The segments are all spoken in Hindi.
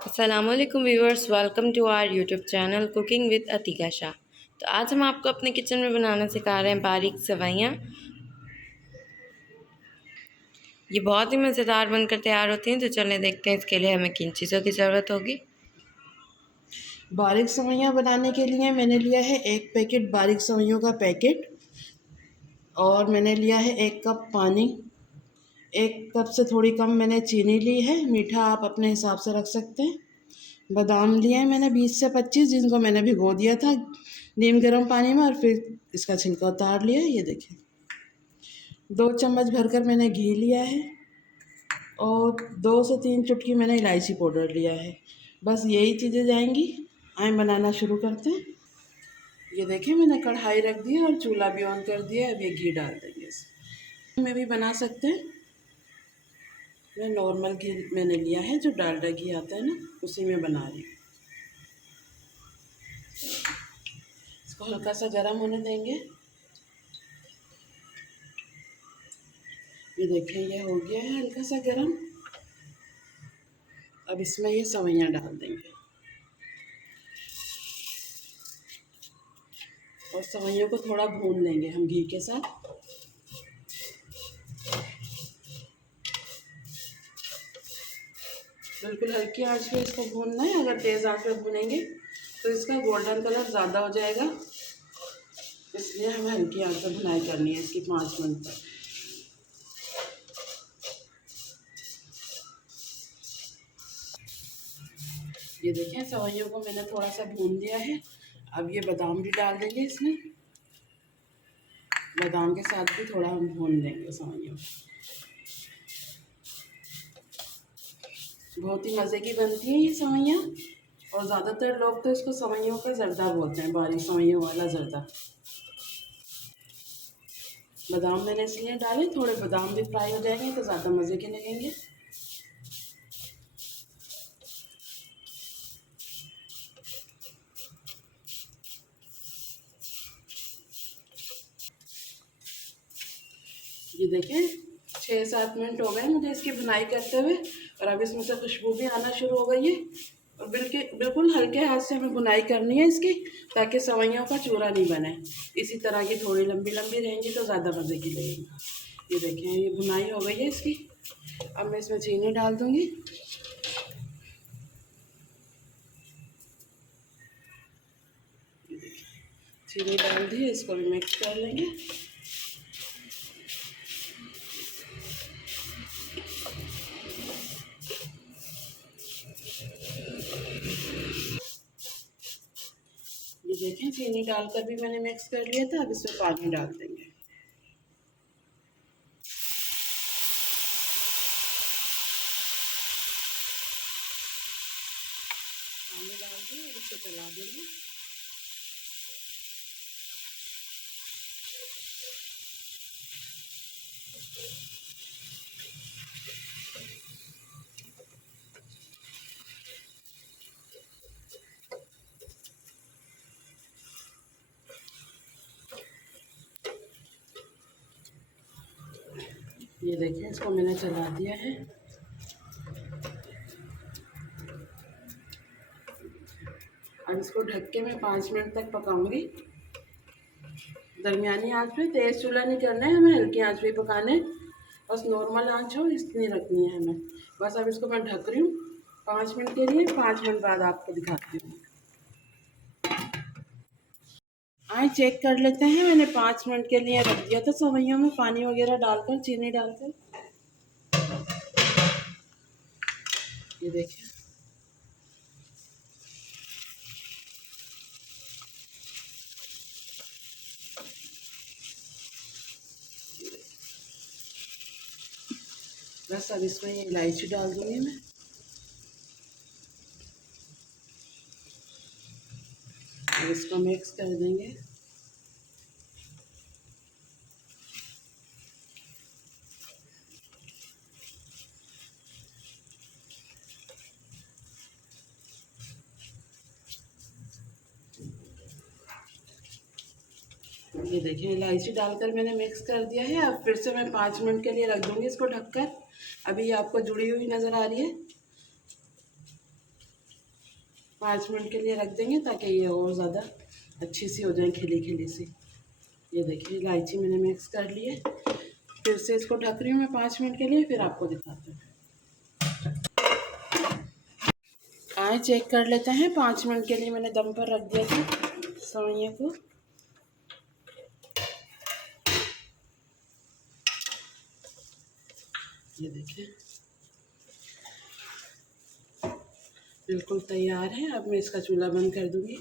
अस्सलामुअलैकुम viewers, welcome to our YouTube channel cooking with Atika Shah. तो आज हम आपको अपने किचन में बनाना सिखा रहे हैं बारीक सेवइयाँ। ये बहुत ही मज़ेदार बनकर तैयार होती हैं। तो चलें देखते हैं इसके लिए हमें किन चीज़ों की ज़रूरत होगी। बारीक सेवइयाँ बनाने के लिए मैंने लिया है 1 पैकेट बारीक सेवइयों का पैकेट। और मैंने लिया है 1 कप पानी। 1 कप से थोड़ी कम मैंने चीनी ली है। मीठा आप अपने हिसाब से रख सकते हैं। बादाम लिए हैं मैंने 20 से 25, जिनको मैंने भिगो दिया था नीम गर्म पानी में और फिर इसका छिलका उतार लिया। ये देखिए 2 चम्मच भरकर मैंने घी लिया है और 2 से 3 चुटकी मैंने इलायची पाउडर लिया है। बस यही चीज़ें जाएंगी। आए बनाना शुरू करते हैं। ये देखिए मैंने कढ़ाई रख दी है और चूल्हा भी ऑन कर दिया है। अब ये घी डाल देंगे इसमें। में भी बना सकते हैं। मैं नॉर्मल घी मैंने लिया है, जो डालडा घी आता है ना, उसी में बना रही हूँ। इसको हल्का सा गर्म होने देंगे। ये देखिए ये हो गया है हल्का सा गर्म। अब इसमें ये सेवइयाँ डाल देंगे और सेवइयों को थोड़ा भून लेंगे हम घी के साथ। बिल्कुल हल्की आंच पे इसको भूनना है। अगर तेज़ आंच पे भूनेंगे तो इसका गोल्डन कलर ज़्यादा हो जाएगा, इसलिए हमें हल्की आंच पे भुनाई करनी है इसकी 5 मिनट तक। ये देखिए सेवइयों को मैंने थोड़ा सा भून दिया है। अब ये बादाम भी डाल देंगे इसमें। बादाम के साथ भी थोड़ा हम भून लेंगे सेवइयों। बहुत ही मज़े की बनती है ये सेवइयाँ। और ज़्यादातर लोग तो इसको सेवइयों का ज़र्दा बोलते हैं, बारीक सेवइयों वाला ज़र्दा। बादाम मैंने इसलिए डाले, थोड़े बादाम भी फ्राई हो जाएंगे तो ज़्यादा मज़े के लगेंगे। ये देखें 6-7 मिनट हो गए मुझे इसकी भुनाई करते हुए, और अब इसमें से खुशबू भी आना शुरू हो गई है। और बिल्कुल हल्के हाथ से हमें भुनाई करनी है इसकी, ताकि सेवइयों का चूरा नहीं बने। इसी तरह की थोड़ी लंबी लंबी रहेंगी तो ज़्यादा मज़े की लगेगी। ये देखें ये भुनाई हो गई है इसकी। अब मैं इसमें चीनी डाल दूँगी। चीनी डाल दी है, इसको भी मिक्स कर लेंगे। ये देखें चीनी डालकर भी मैंने मिक्स कर लिया था। अब इसमें पानी डाल देंगे। पानी डाल दिए, इसको चला देंगे। ये देखिए इसको मैंने चला दिया है। अब इसको ढक के मैं 5 मिनट तक पकाऊंगी। दरमियानी आंच पे, तेज़ चूल्हा नहीं करना है हमें, हल्की आंच पे पकाने। बस नॉर्मल आंच हो इतनी रखनी है हमें। बस अब इसको मैं ढक रही हूँ 5 मिनट के लिए। 5 मिनट बाद आपको दिखाती हूँ। आए चेक कर लेते हैं। मैंने 5 मिनट के लिए रख दिया था सेवइयों में पानी वगैरह डालकर, चीनी डालकर। ये देखिए बस अब इसमें ये इलायची डाल दूँगी मैं। और इसको मिक्स कर देंगे। ये देखिए इलायची डालकर मैंने मिक्स कर दिया है। अब फिर से मैं 5 मिनट के लिए रख दूँगी इसको ढककर। अभी ये आपको जुड़ी हुई नज़र आ रही है। 5 मिनट के लिए रख देंगे ताकि ये और ज़्यादा अच्छी सी हो जाए, खिली खिली सी। ये देखिए इलायची मैंने मिक्स कर ली है। फिर से इसको ढक रही हूँ मैं 5 मिनट के लिए, फिर आपको दिखाती हूँ। आए चेक कर लेते हैं। 5 मिनट के लिए मैंने दम पर रख दिया था सेवइयों को। ये देखिए बिल्कुल तैयार है। अब मैं इसका चूल्हा बंद कर दूंगी।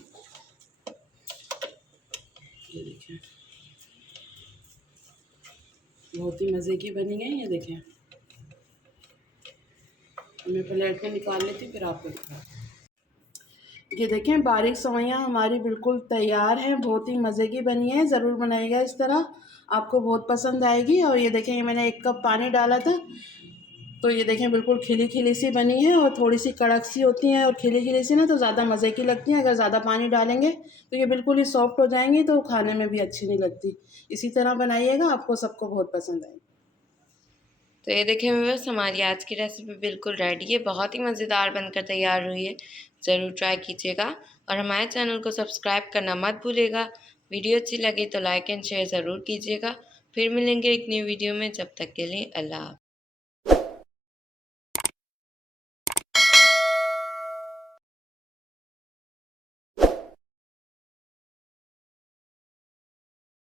ये देखिए बहुत ही मज़े की बनी है। ये देखिए मैं प्लेट में निकाल लेती फिर आपको दिखाती हूँ। ये देखें बारीक सेवइयाँ हमारी बिल्कुल तैयार हैं, बहुत ही मज़े की बनी है। ज़रूर बनाइएगा इस तरह, आपको बहुत पसंद आएगी। और ये देखें मैंने 1 कप पानी डाला था, तो ये देखें बिल्कुल खिली खिली सी बनी है। और थोड़ी सी कड़क सी होती हैं और खिली खिली सी ना तो ज़्यादा मज़े की लगती हैं। अगर ज़्यादा पानी डालेंगे तो ये बिल्कुल ही सॉफ्ट हो जाएंगी, तो खाने में भी अच्छी नहीं लगती। इसी तरह बनाइएगा, आपको सबको बहुत पसंद आएगी। तो ये देखिए व्यूअर्स, हमारी आज की रेसिपी बिल्कुल रेडी है, बहुत ही मज़ेदार बनकर तैयार हुई है। ज़रूर ट्राई कीजिएगा और हमारे चैनल को सब्सक्राइब करना मत भूलिएगा। वीडियो अच्छी लगे तो लाइक एंड शेयर ज़रूर कीजिएगा। फिर मिलेंगे एक न्यू वीडियो में, जब तक के लिए अल्लाह हाफ़िज़।